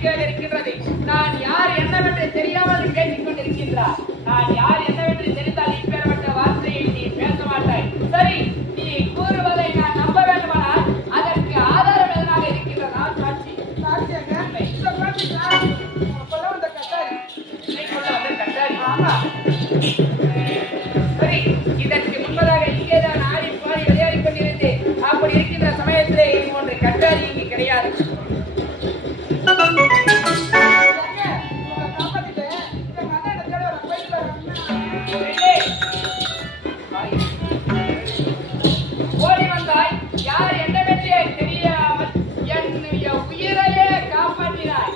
வேடிக்கையாக இருக்கின்றது. நான் யார் என்னவென்று தெரியாமல் கேட்டுக் கொண்டிருக்கின்றார். நான் யார் என்னவென்று தெரிந்தால் இப்பேற்பட்ட வார்த்தையை நீ பேச மாட்டாய். சரி, நீ கூறுவதை நான் நம்ப வேண்டுமானால் அதற்கு ஆதாரம் எதனாக இருக்கின்றதா? சாட்சி. சரி, இதற்கு முன்பதாக இங்கேதான் ஆடி பாடி விளையாடி கொண்டிருந்தேன். அப்படி இருக்கின்ற சமயத்திலே இது ஒன்று கட்டாரி இங்கு கிடையாது. ஓடி வந்தாய், யார் என்னவென்றே தெரியாமல் என்னுடைய உயிரையே காப்பாற்றினாய்.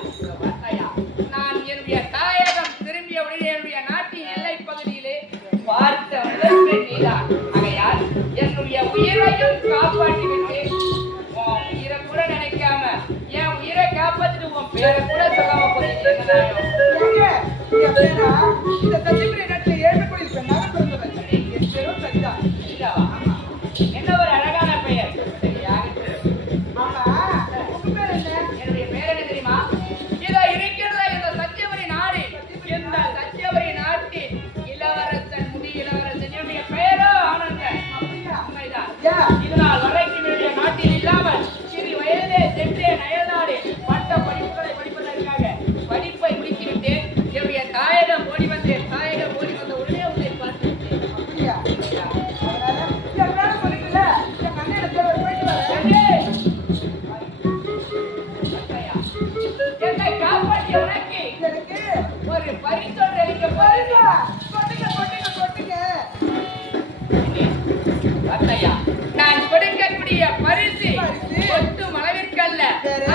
நான் என்னுடைய தாயகம் திரும்பிய உடனே என்னுடைய நாட்டின் எல்லை பகுதியிலே பார்த்த முதல் நீதான். ஆகையால் என்னுடைய உயிரையும் காப்பாற்றிவிட்டு உன் உயிரை கூட நினைக்காம என் உயிரை காப்பாற்றிட்டு உன் பேரை கூட சொல்லாம போறீங்க. என்ன ஒரு அழகான பெயர். என்னுடைய பேர் என்ன தெரியுமா? இதோ இருக்கிறத இந்த சத்தியவரி நாடு. இந்த சத்தியவரி நாட்டின் இளவரசன், முடி இளவரசன். என்னுடைய பெயரோ ஆனந்தன். உண்மைதான். இதனால் வரைக்கும் என்னுடைய நாட்டில் இல்லாமல் சிறு வயதிலே சென்றேன் அயல்நாடு பட்ட படிப்புகளை படிப்பதற்காக. படிப்பை முடித்துவிட்டேன். என்னுடைய தாயகம் ஓடி வந்தேன். தாயகம் ஓடி வந்த உடனே உன்னை பார்த்து என்னை காப்பாற்றிய உனக்கு ஒரு பரிசோடு அளிக்க பாருங்க. நான் கொடுக்கக்கூடிய பரிசு ஒட்டும் அளவிற்கல்ல,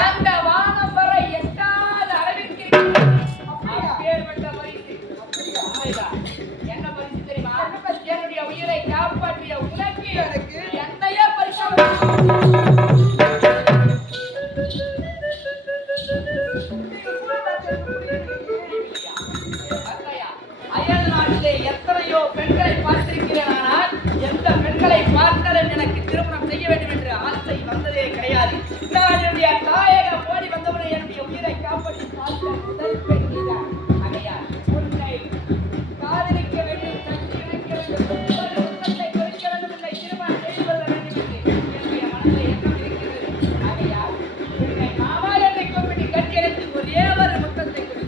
அந்த வானம் வரை எட்டாத அளவிற்கு அப்பேற்பட்ட பரிசு. என்ன பரிசு தெரியுமா? என்னுடைய உயிரை காப்பாற்றிய உனக்கு என்னையே பரிசு. அயல் நாட்டிலே எத்தனையோ பெண்களை பார்த்திருக்கிறேன். ஆனால் எந்த பெண்களை பார்த்தாலும் எனக்கு திருமணம் செய்ய வேண்டும் என்ற ஆசை வந்ததே கிடையாது. நான் என்னுடைய தாயகம் ஓடி வந்தவனை என்னுடைய உயிரை காப்பாற்றி பார்த்த முதல் பெண் நீதான். ஆகையால் உன்னை காதலிக்க வேண்டும், கட்டி இணைக்க வேண்டும், ஒரு முத்தத்தை கொடுக்க வேண்டும், உன்னை திருமணம் செய்து கொள்ள வேண்டும் என்று என்னுடைய மனதில் எண்ணம் இருக்கிறது. ஆகையால் உன்னை மாமா என்னை கூப்பிட்டு கட்டி இணைத்து ஒரே ஒரு முத்தத்தை கொடு.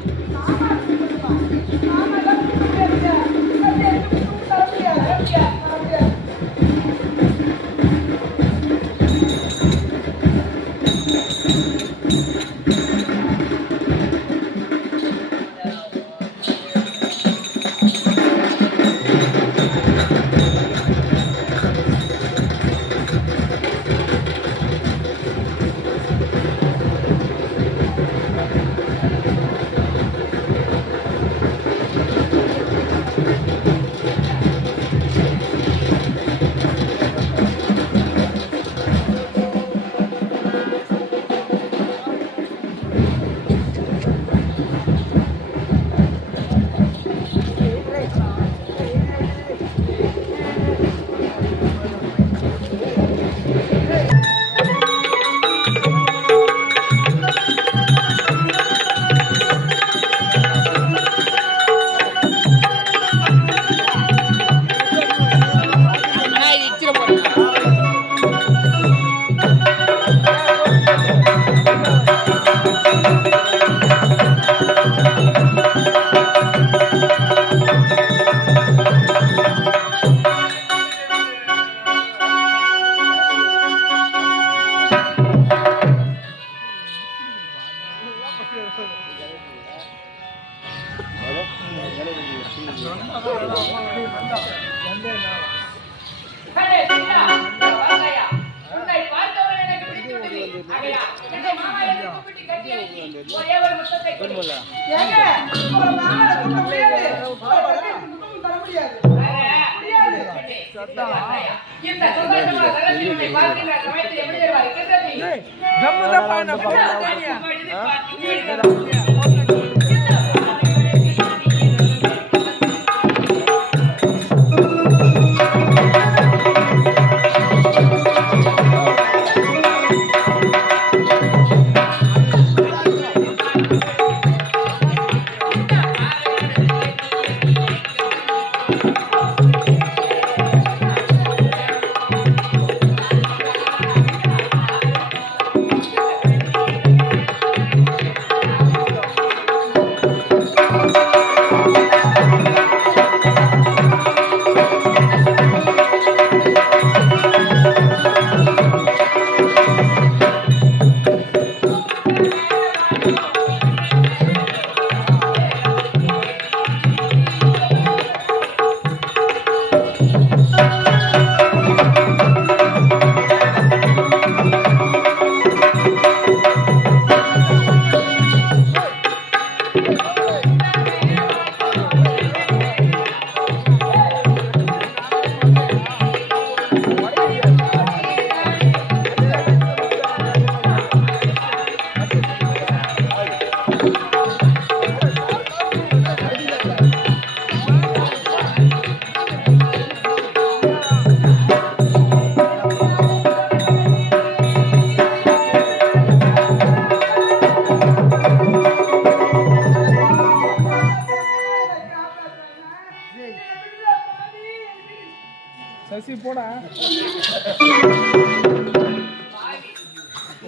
பசி போடா.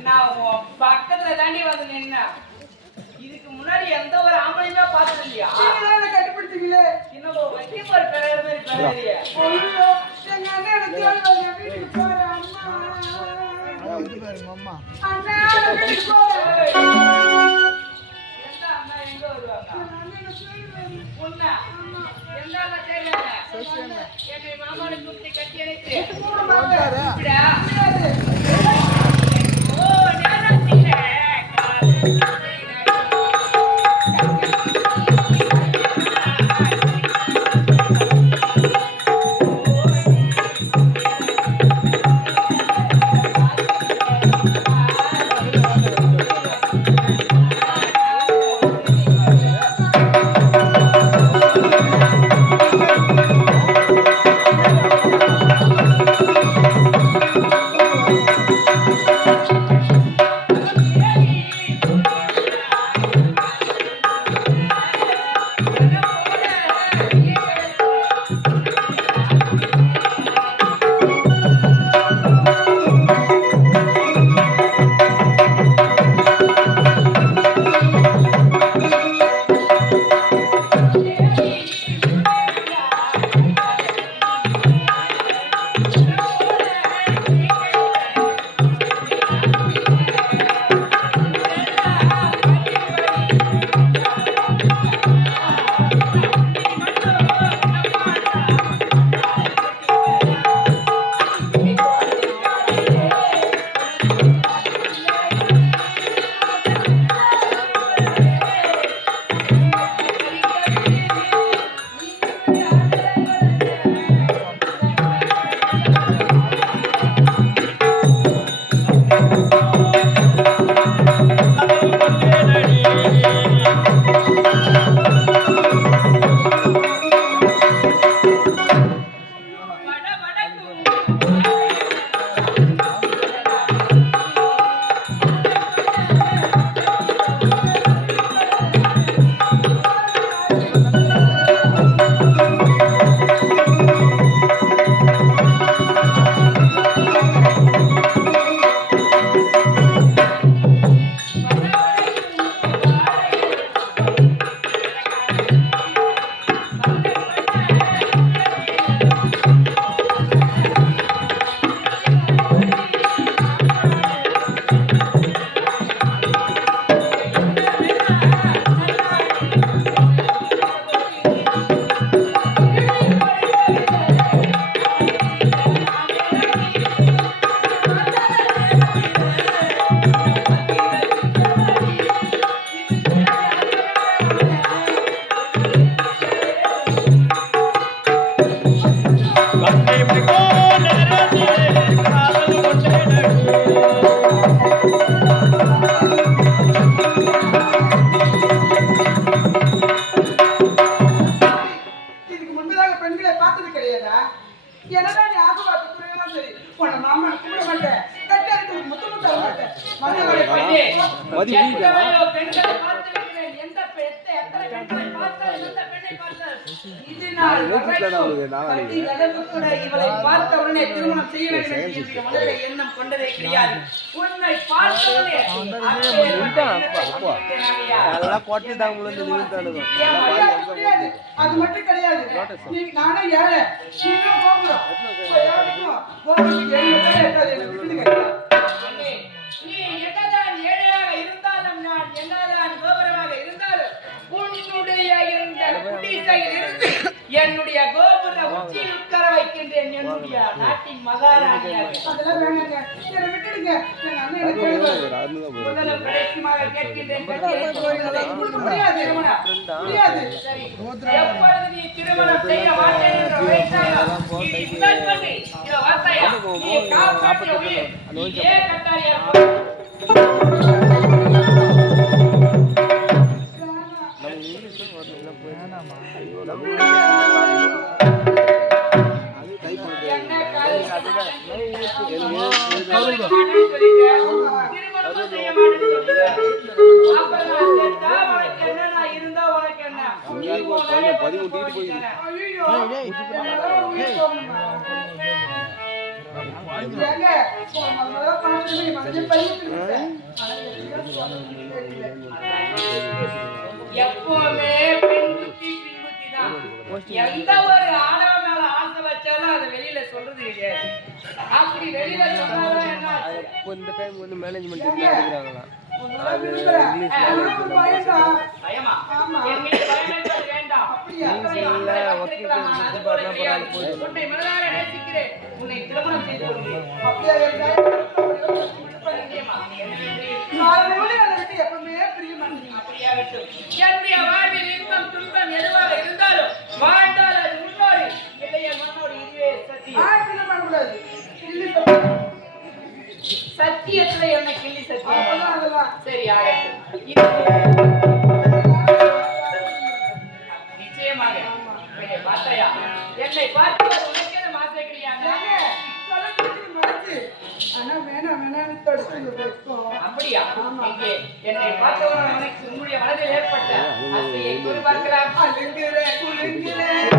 நான் பக்கத்துல தாண்டி வந்து நின்ன. இதுக்கு முன்னாடி எந்த ஒரு ஆம்பளையுமே பார்த்தது இல்லையா? கட்டுப்படுத்தீங்களே இன்னும் வக்கீல் ஒரு பெரிய பெரிய எங்க அண்ணன் வீட்டுக்கு போறேன் அம்மா அண்ணா வீட்டுக்கு போறேன். எந்த அண்ணா எங்க வருவாங்க? பொண்ணா? எந்த அண்ணா செய்யல? என்னை மாமாவை தூக்கி கட்டி அணைத்து இப்படியா? ஓ நேரத்திலே இவளை பார்த்த உடனே திருமணம் செய்ய வேண்டும் என்று மனதில் எண்ணம் கொண்டதே கிடையாது. உன்னை பார்த்தவனே அது மட்டும் கிடையாது. நானே ஏழை நீ என்னதான் ஏழையாக இருந்தாலும் நான் என்னதான் கோபுரமாக இருந்தாலும் உன்னுடைய இருந்த குடிசையில் இருந்து என்னுடைய கோபுர உச்சியில் உட்கார வைக்கின்றேன். என்னுடைய நாட்டின் மகாராணியாக. அதெல்லாம் வேணாங்க, என்னை விட்டுடுங்க. முதலும் கடைசியாக கேட்கின்றேன். முடியாது முடியாது. சரி, எப்பொழுது நீ திருமணம் செய்ய மாட்டேன் என்று உரைத்தாயோ, இனி முதல் கொண்டு இந்த வார்த்தையா நீ காப்பாற்றிய உயிர் நீ ஏன் கட்டாரியா? ஏங்க, முதல்ல பார்த்து நீ மனசே பறிச்சுக்கிட்ட. ஆனா எப்படியோ சொல்லணும்னு தெரியல. எப்பவுமே பெண் புத்தி பின் புத்தி தான். எந்த ஒரு ஆடவன் மேல ஆசை வச்சாலும் அதை வெளியில சொல்றது கிடையாது. அப்படி வெளியில சொன்னாலும் என்ன ஆச்சு? இந்த டைம் வந்து மேனேஜ்மெண்ட் எடுக்கிறாங்களா அது பயமா? என்கிட்ட பயம் என்பது வேண்டாம். உன்னை மனதார நேசிக்கிறேன். உன்னை திருமணம் செய்து கொள்கிறேன். அப்படியா எப்பவுமே பிரிய மாட்டேங்க. அப்படியாகட்டும். என்னுடைய வாழ்வில் இன்பம் துன்பம் எதுவாக இருந்தாலும் வாழ்ந்தால் அது முன்னோடி இல்லையா முன்னோடி இதுவே சத்தியம். என்ன பண்ணக்கூடாது சத்தியத்துல என்ன கிள்ளி சத்தியம் அப்பதான் அதெல்லாம் சரி ஆகட்டும். நிச்சயமாக என்னை பார்த்தாயா? என்னை பார்த்து உனக்கு எதுவும் ஆசை கிடையாது? ஆனா வேணாம் வேணாம்னு தடுத்து வைப்போம். அப்படியா? இங்கே என்னை பார்த்தவன் உனக்கு உன்னுடைய மனதில் ஏற்பட்ட ஆசையை குறி பார்க்கலாம். அழுங்குறேன் குலுங்குறேன்